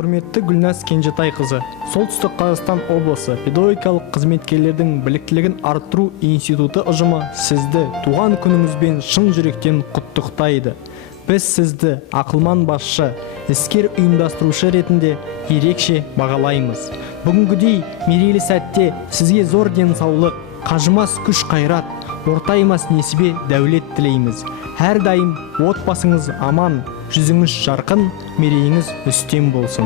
Құрметті Гүлназ Кенжетайқызы, Солтүстік Қазақстан облысы педагогикалық қызметкерлердің біліктілігін арттыру институты ұжымы сізді туған күніңізбен шын жүректен құттықтайды. Біз сізді ақылман басшы, іскер ұйымдастырушы ретінде ерекше бағалаймыз. Бүгінгідей мерейлі сәтте сізге зор денсаулық, қажымас күш қайрат, ортаймас несібе дәулет тілейміз. Әрдайым отбасыңыз аман, жүзіңіз жарқын, мерейіңіз үстем болсын.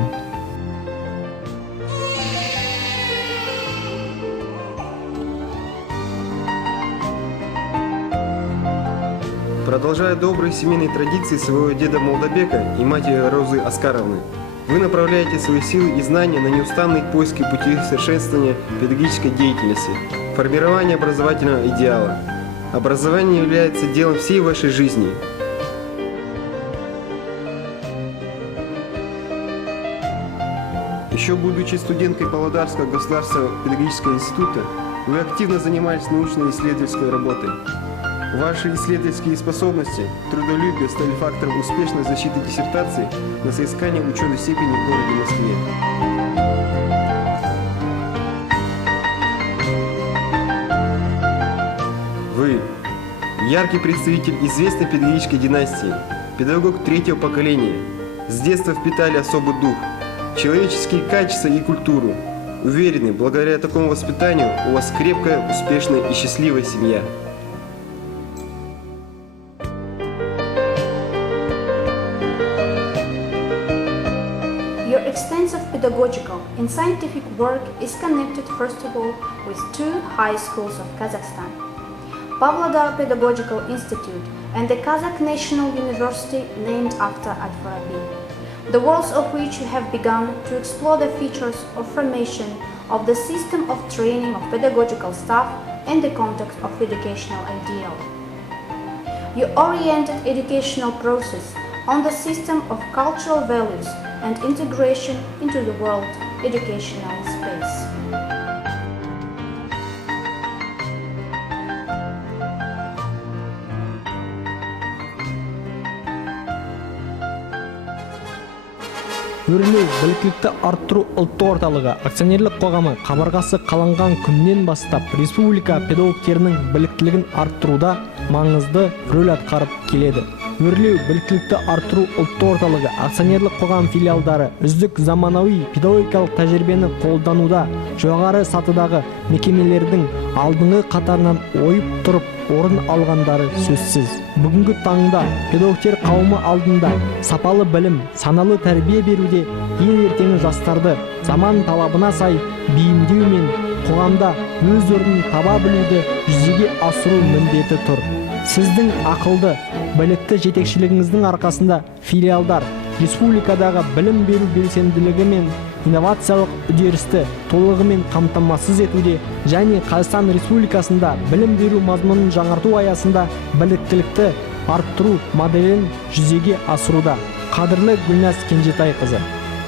Продолжая добрые семейные традиции своего деда Молдабека и матери Розы Оскаровны, вы направляете свои силы и знания на неустанные поиски пути совершенствования педагогической деятельности, формирования образовательного идеала. Образование является делом всей вашей жизни. Еще будучи студенткой Павлодарского государственного педагогического института, вы активно занимались научно-исследовательской работой. Ваши исследовательские способности, трудолюбие стали фактором успешной защиты диссертации на соискание ученой степени в городе Москве. Вы – яркий представитель известной педагогической династии, педагог третьего поколения. С детства впитали особый дух, человеческие качества и культуру. Уверены, благодаря такому воспитанию у вас крепкая, успешная и счастливая семья. Your extensive pedagogical and scientific work is connected first of all with two high schools of Kazakhstan, Pavlodar Pedagogical Institute and the Kazakh National University named after Al-Farabi, the works of which you have begun to explore the features of formation of the system of training of pedagogical staff and the context of educational ideal. You oriented educational process on the system of cultural values and integration into the world educational space. Өрлеу біліктілікті арттыру ұлттық орталығы акционерлік қоғамы қабырғасы қаланған күннен бастап республика педагогтерінің біліктілігін арттыруда маңызды рөл атқарып келеді. Өрлеу біліктілікті арттыру ұлттық орталығы акционерлік қоғам филиалдары үздік заманауи педагогикалық тәжірибені қолдануда жоғары сатыдағы мекемелердің алдыңғы қатарынан ойып тұрып орын алғандары сөзсіз. Бүгінгі таңда педагогтер қауымы алдында сапалы білім, саналы тәрбие беруде ел ертеңі жастарды заман талабына сай бейімдеу мен қоғамда өз орнын таба білуді жүзеге асыру міндеті тұр. Сіздің ақылды, білікті жетекшілігіңіздің арқасында филиалдар республикадағы білім беру белсенділігі мен инновациялық үдерісті толығымен қамтамасыз етуде және Қазақстан Республикасында білім беру мазмұнын жаңарту аясында біліктілікті арттыру моделін жүзеге асыруда. Қадірлі Гүлназ Кенжетайқызы,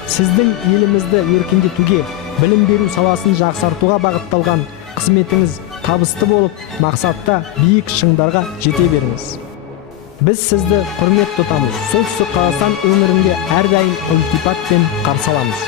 сіздің елімізді өркендетуге, білім беру саласын жақсартуға бағытталған қызметіңіз табысты болып, мақсатта биік шыңдарға жете беріңіз. Біз сізді құрмет тұтамыз. Солтүстік Қазақстан өңірінде әрдайым ілтипатпен қарсы аламыз.